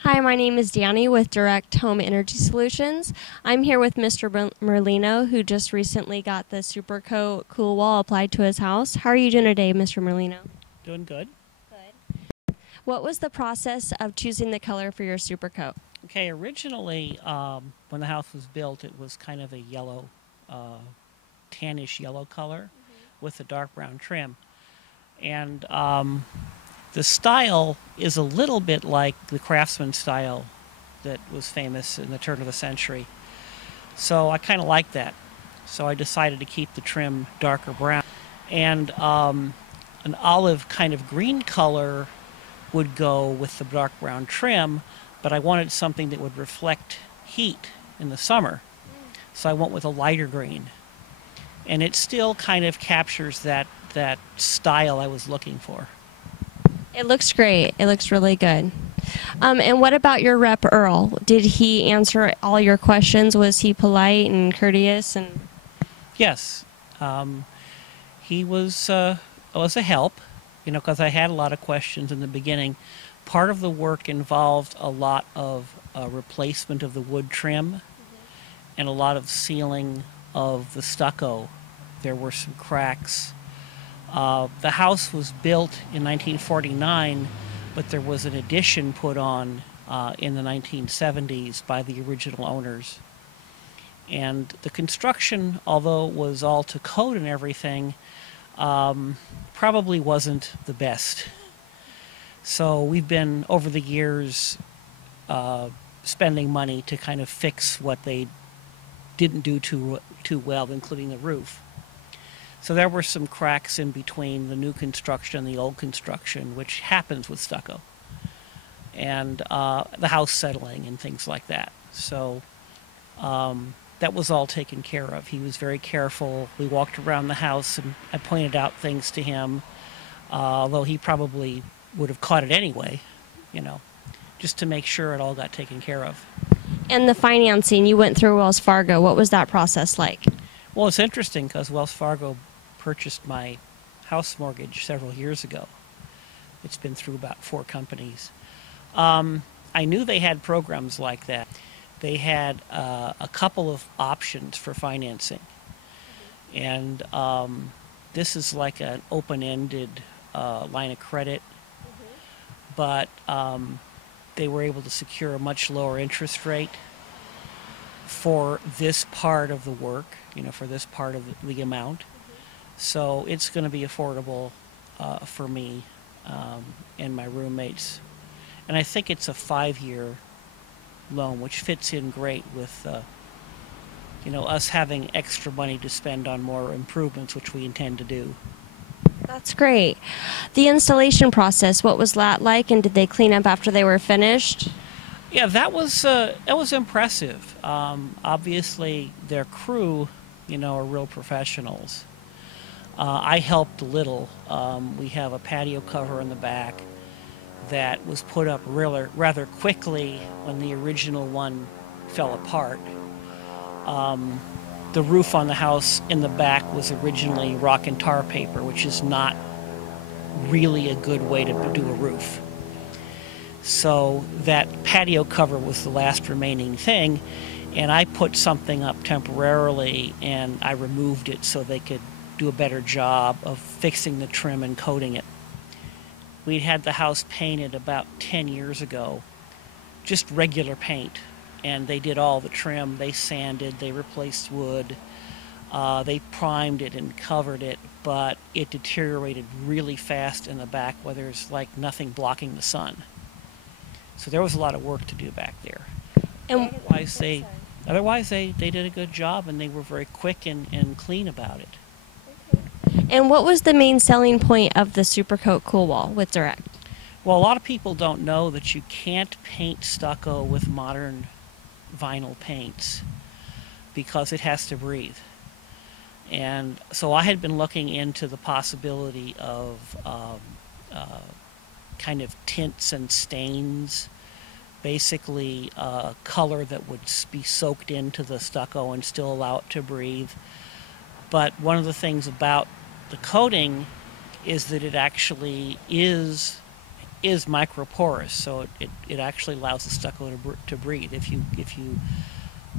Hi, my name is Danny with Direct Home Energy Solutions. I'm here with Mr. Merlino, who just recently got the Super Cote Coolwall applied to his house. How are you doing today, Mr. Merlino? Doing good. Good. What was the process of choosing the color for your Super Cote? Okay, originally, when the house was built, it was kind of a yellow, tannish yellow color with a dark brown trim. And the style is a little bit like the Craftsman style that was famous in the turn of the century. So I kind of like that. So I decided to keep the trim darker brown. And an olive kind of green color would go with the dark brown trim, but I wanted something that would reflect heat in the summer. So I went with a lighter green. And it still kind of captures that style I was looking for. It looks great. It looks really good. And what about your rep, Earl? Did he answer all your questions? Was he polite and courteous? And Yes, he was a help, because I had a lot of questions in the beginning. Part of the work involved a lot of replacement of the wood trim and a lot of sealing of the stucco. There were some cracks. The house was built in 1949, but there was an addition put on in the 1970s by the original owners. And the construction, although it was all to code and everything, probably wasn't the best. So we've been, over the years, spending money to kind of fix what they didn't do too well, including the roof. So there were some cracks in between the new construction and the old construction, which happens with stucco, and the house settling and things like that. So that was all taken care of. He was very careful. We walked around the house and I pointed out things to him, although he probably would have caught it anyway, just to make sure it all got taken care of. and the financing, you went through Wells Fargo. What was that process like? Well, it's interesting because Wells Fargo purchased my house mortgage several years ago. It's been through about 4 companies. I knew they had programs like that. They had a couple of options for financing. And this is like an open-ended line of credit, but they were able to secure a much lower interest rate for this part of the work, for this part of the amount. So it's going to be affordable for me and my roommates. And I think it's a 5-year loan, which fits in great with us having extra money to spend on more improvements, which we intend to do. That's great. The installation process, what was that like, and did they clean up after they were finished? Yeah, that was impressive. Obviously, their crew, are real professionals. I helped a little. We have a patio cover in the back that was put up rather quickly when the original one fell apart. The roof on the house in the back was originally rock and tar paper, which is not really a good way to do a roof. So that patio cover was the last remaining thing, and I put something up temporarily and I removed it so they could do a better job of fixing the trim and coating it. We'd had the house painted about 10 years ago, just regular paint, and they did all the trim. They sanded, they replaced wood, they primed it and covered it, but it deteriorated really fast in the back where there's like nothing blocking the sun. So there was a lot of work to do back there. And Otherwise they did a good job, and they were very quick and clean about it. And what was the main selling point of the Super Cote Coolwall with Direct? Well, a lot of people don't know that you can't paint stucco with modern vinyl paints because it has to breathe. And so I had been looking into the possibility of kind of tints and stains, basically color that would be soaked into the stucco and still allow it to breathe. But one of the things about the coating is that it actually is is microporous, so it actually allows the stucco to breathe. If you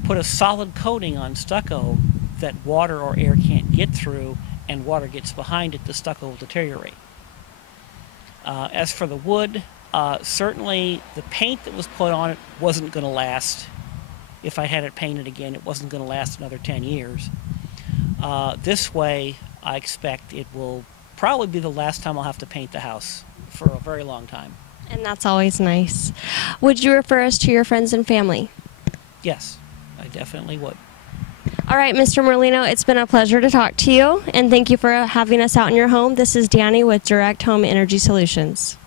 put a solid coating on stucco that water or air can't get through and water gets behind it, the stucco will deteriorate. As for the wood, certainly the paint that was put on it wasn't going to last. If I had it painted again, it wasn't going to last another 10 years. This way, I expect it will probably be the last time I'll have to paint the house for a very long time. And that's always nice. Would you refer us to your friends and family? Yes, I definitely would. All right, Mr. Merlino, it's been a pleasure to talk to you, and thank you for having us out in your home. This is Danny with Direct Home Energy Solutions.